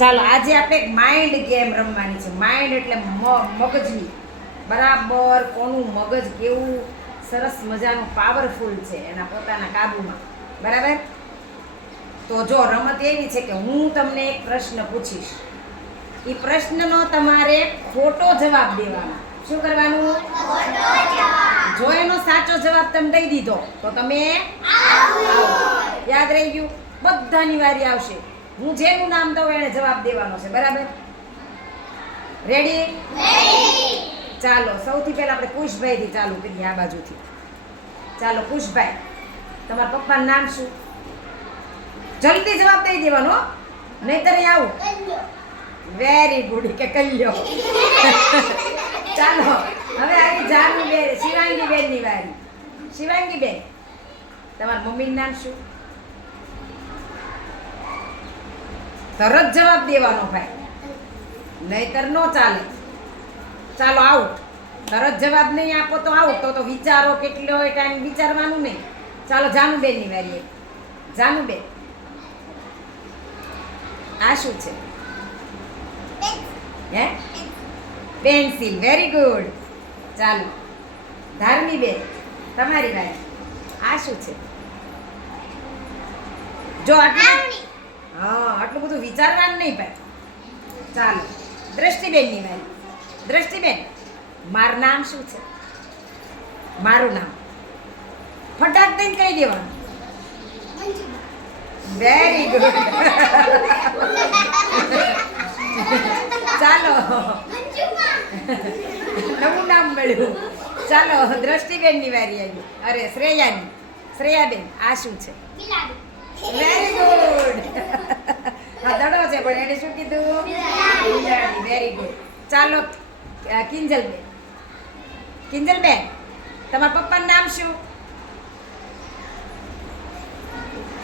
ચાલો આજે આપણે એક માઇન્ડ ગેમ રમવાની છે. માઇન્ડ એટલે મગજની. બરાબર કોનું મગજ કેવું સરસ મજાનું પાવરફુલ છે એના પોતાના કાબુમાં. બરાબર. તો જો રમત એવી છે કે હું તમને એક પ્રશ્ન પૂછીશ, એ પ્રશ્નનો તમારે ખોટો જવાબ દેવાનો. શું કરવાનું? જો એનો સાચો જવાબ તમે દઈ દીધો તો તમે આઉટ. યાદ રહી ગયું? બધાની વારી આવશે. હું જેનું નામ દઉં એને જવાબ દેવાનો છે. બરાબર? રેડી? ચાલો સૌથી પહેલા આપણે કુશભાઈ થી ચાલુ કરીએ. આ બાજુથી ચાલો. કુશભાઈ, તમારા પપ્પાનું નામ શું? જલ્દી જવાબ દઈ દેવાનો, નહીતર આવું. Very good. કે કલ્યો. ચાલો હવે આવી જાનુબેન, શિવાંગીબેન ની વારી. શિવાંગીબેન, તમારા મમ્મીનું નામ શું? તરત જવાબ દેવાનો ભાઈ, નહીતર નો ચાલે. ચાલો આઉટ. તરત જવાબ નહીં આપો તો આઉટ. તો વિચારો કેટલો હોય ટાઈમ વિચારવાનું નહીં. ચાલો જાનુબેન ની વારી. જાનુબેન, આ શું છે? હે? પેન્સિલ. Very good. ચાલો ધાર્મીબેન, તમારી વારી. આ શું છે? જો આટલું, હા આટલું બધું વિચારવાનું નહીં ભાઈ. ચાલો દ્રષ્ટિબેન ની વારી. દ્રષ્ટિબેન, મારું નામ શું છે? મારું નામ ફટાક દઈને કહી દેવાનું. Very good. ચાલો નવું નામ મળ્યું. ચાલો દ્રષ્ટિબેન ની વારી આવી. અરે શ્રેયાની. શ્રેયાબેન, આ શું છે? Very good. હા દડો છે પણ એને શું કીધું? બિલાડી. Very good. ચાલો કિંજલબેન. કિંજલબેન, તમારા પપ્પાનું નામ શું?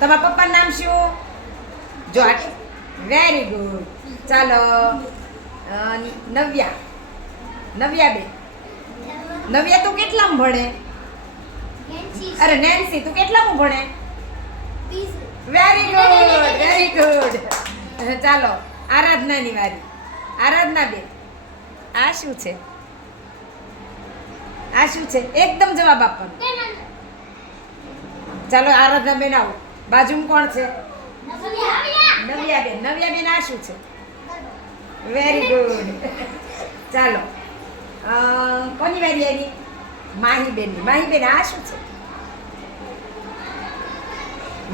તમારા પપ્પાનું નામ શું? જો વેરી ગુડ. ચાલો નવ્યા. નવ્યાબેન, નવ્યા તું કેટલામાં ભણે? અરે નેન્સી, તું કેટલામાં ભણે? Very good. Very good. ચાલો આરાધનાની વારી. આરાધના બેન, આ શું છે? આ શું છે? એકદમ જવાબ આપવાનો. ચાલો આરાધના બેન આવો. બાજુમાં કોણ છે? નવ્યાબેન. નવ્યાબેન, આ શું છે? Very good. ચાલો કોની વારી આવી? માહીબેનની. માહીબેન, આ શું છે?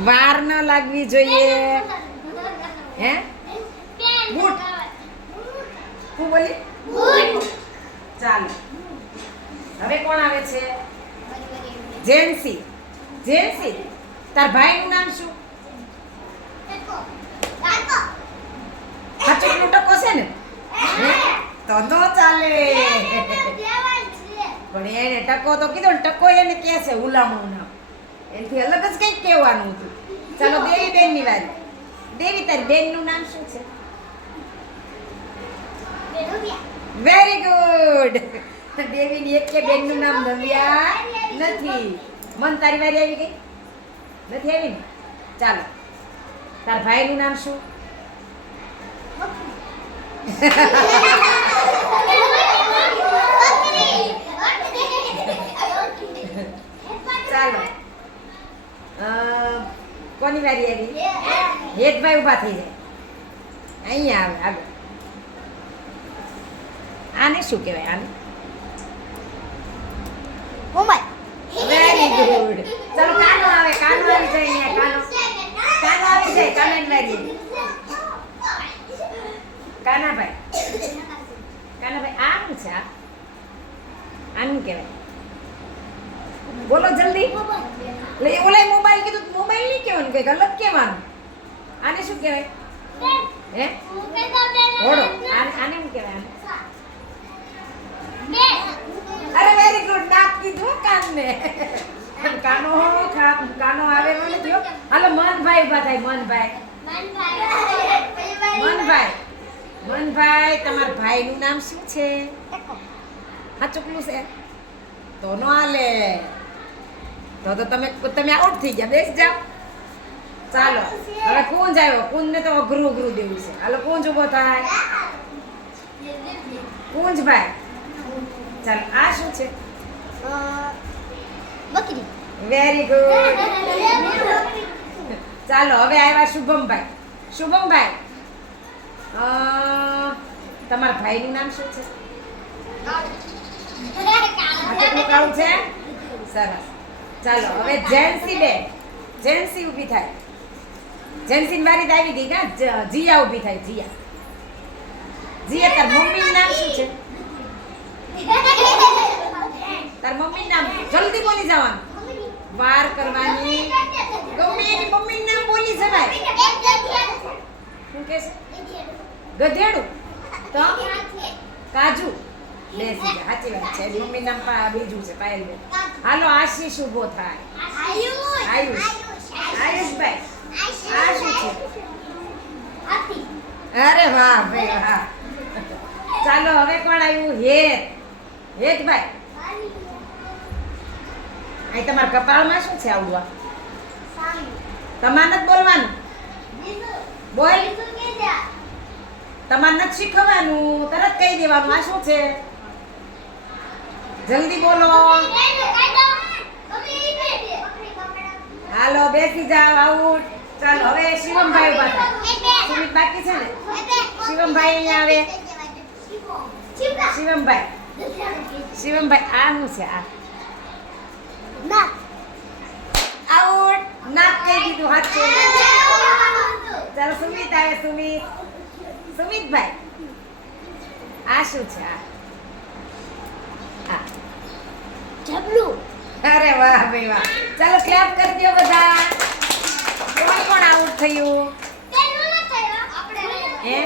વાર ન લાગવી જોઈએ. હે? બૂટ. હું બોલી? ચાલો હવે કોણ આવે છે? જેન્સી. જેન્સી, તાર ભાઈનું નામ શું? હાચુકનો ટકો છે ને? તો નો ચાલે. પણ એને ટકો તો કીધો ને. ટકો એને કે છે હુલામણું નામ. એનાથી અલગ જ કંઈક કહેવાનું હતું. ચાલો દેવી બેન ની વારી. દેવી, તારી બેન નું નામ શું છે? Very good. દેવી ની એક કે બેન નું નામ નવ્યા નથી. મન, તારી વારી આવી ગઈ? નથી આવી ને? ચાલો તાર ભાઈ નું નામ શું? ચાલો કોની વારી આવી? હેતભાઈ ઉભા થઈ જાય. અહીંયા આવે આગળ. આને શું કહેવાય? આને વેરી ગુડ. ચાલો કાનો આવે. કાનો આવી જાય અહીંયા. કાનો આવી જાય. કાનાની વારી. કાનાભાઈ. કાનાભાઈ, આનું છે? આનું કહેવાય. બોલો જલ્દી. ઓલા મોબાઈલ કીધું. મોબાઈલ નહીં કહેવાનું, કંઈક અલગ કહેવાનું. આને શું કહેવાય? હે? ઘોડો. આને શું કહેવાય? અરે વેરી ગુડ. નાક કીધું કાનને. કાનો કાનો આવે એમાં નથી. હાલો મનભાઈ ઉભા થાય. મનભાઈ. મનભાઈ. મનભાઈ, તમારા ભાઈનું નામ શું છે? હા ચૂકલું છે તો નો હાલે. તો તમે આઉટ થઈ ગયા. બેસ જાઓ. ચાલો હવે કુંજ આવ્યો. કુંજને તો અઘરું અઘરું દેવું છે. હાલો કુંજ ઊભો થાય. કુંજભાઈ ચાલો આ શું છે? બકરી. Very good. ચાલો હવે આવ્યા શુભમભાઈ. શુભમભાઈ તમારા ભાઈનું નામ શું છે? આટલું કાળું છે. સરસ. ચાલો હવે જેન્સી બેન. જેન્સી ઊભી થાય. જેન્સી વારી આવી ગઈ કા? જીયા ઊભી થાય. જીયા. જીયા તાર મમ્મીનું નામ શું છે? તાર મમ્મીનું નામ જલ્દી બોલી જવાનું. વાર કરવાની. ગમે એની મમ્મીનું નામ બોલી જવાય. શું કે છે? ગધેડું. તો કાજુ. બેસી જા. સાચી વાત છે. એની મમ્મી નામ બીજું છે પાયલબેન. હાલો આશીષ ઊભો થાય. આયુષ. આયુષભાઈ આ શું છે? અરે વાહ ભાઈ વાહ. ચાલો હવે કોણ આવ્યું? હેત. હેતભાઈ અહીં તમારા કપાળમાં શું છે આવડવા? તમારે નથી બોલવાનું. બોલ. તમારે નથી શીખવાનું. તરત કહી દેવાનું. આ શું છે? જલ્દી બોલો. હાલો બેસી જાઓ. આઉટ. ચાલો હવે શિવમભાઈ ઉભા થાય. સુમિત બાકી છે ને? શિવમભાઈ અહીંયા આવે. શિવમભાઈ. શિવમભાઈ આ શું છે? આ આઉટ. નાક કહી દીધું. હાથ છે. ચાલો સુમિત આવે. સુમિત. સુમિતભાઈ આ શું છે? આ જબલું. અરે વાહ ભાઈ વાહ. ચાલો ક્લેપ કરી દો બધા. કોણ કોણ આઉટ થયું? હે